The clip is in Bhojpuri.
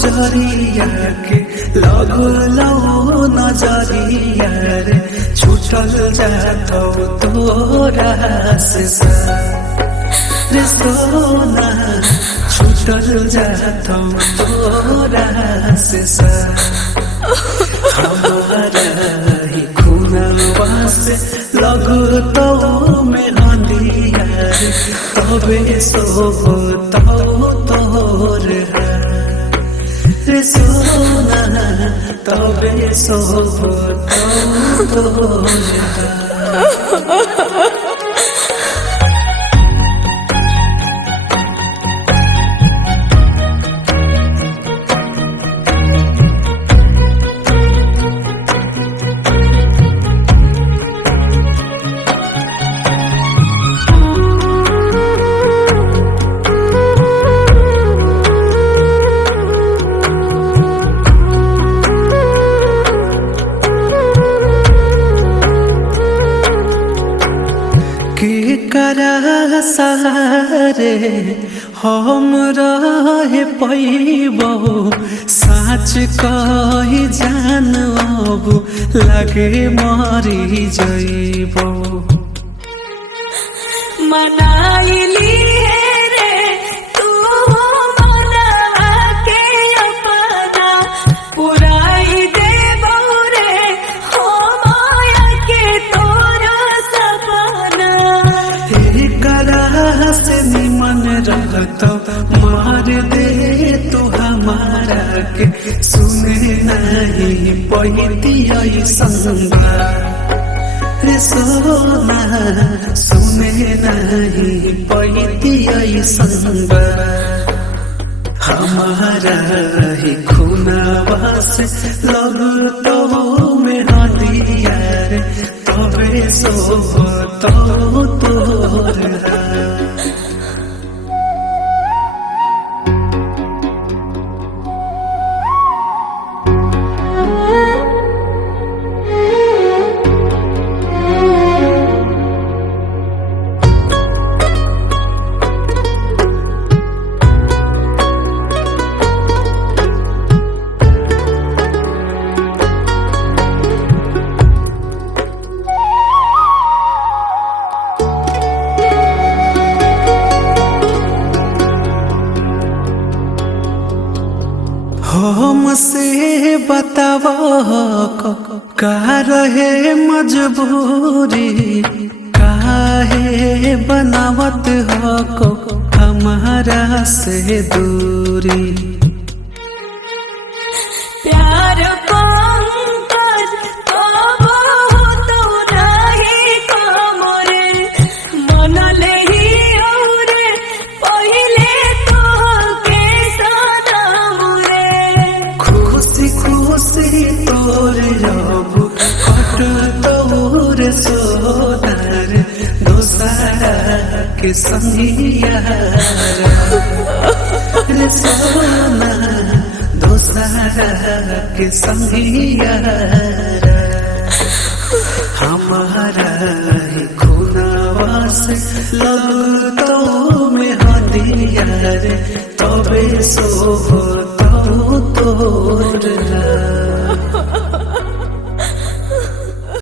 जरिया के लगलो नजरिया रे छूटल जातो तोरा से रे सोना छूटल जातो तोरा से हमारा ही खुनवा से लगतो में हंदिया रे तबे सोबतो तोर रे सोना तबे सोबतो तोर करा सारे हम रहे पैबो साच कही जान अब लगे मरी जइबो मनाइली रे तू मना के अपना पुराई देबो रे हो माया के तोरा सपना करा से निमन रहतो मार दे तू हमारा के सुने नहीं पैती संगा रे सोना सुने नहीं पैती संगा हमारा ही खुनवा से लगतो में हंदिया रे तबे सोबतो तोर हमसे बतावा का रहे मजबूरी काहे बनावत हो हमारा से दूरी प्यार पंकज कबो तो रही कमरे मनले ही औरे पहिले तो के सनम रे खुशी खुशी तोर रब कट तोर सोनार दोसरा के संगिया रे सोना दोसरा के संगिया हमारा ही खुनवा से लगतो में हंदिया रे तबे सोबतो तोर